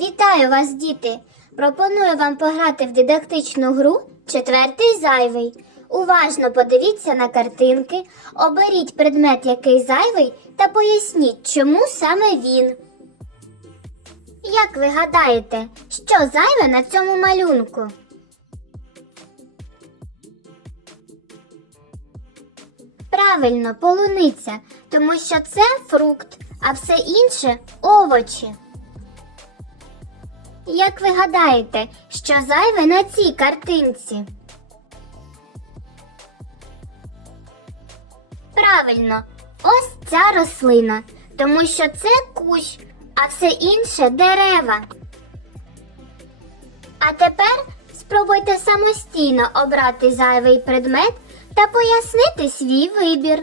Вітаю вас, діти! Пропоную вам пограти в дидактичну гру Четвертий зайвий. Уважно подивіться на картинки, оберіть предмет, який зайвий, та поясніть, чому саме він. Як ви гадаєте, що зайве на цьому малюнку? Правильно, полуниця, тому що це фрукт, а все інше овочі. Як ви гадаєте, що зайве на цій картинці? Правильно, ось ця рослина, тому що це кущ, а все інше дерева. А тепер спробуйте самостійно обрати зайвий предмет та пояснити свій вибір.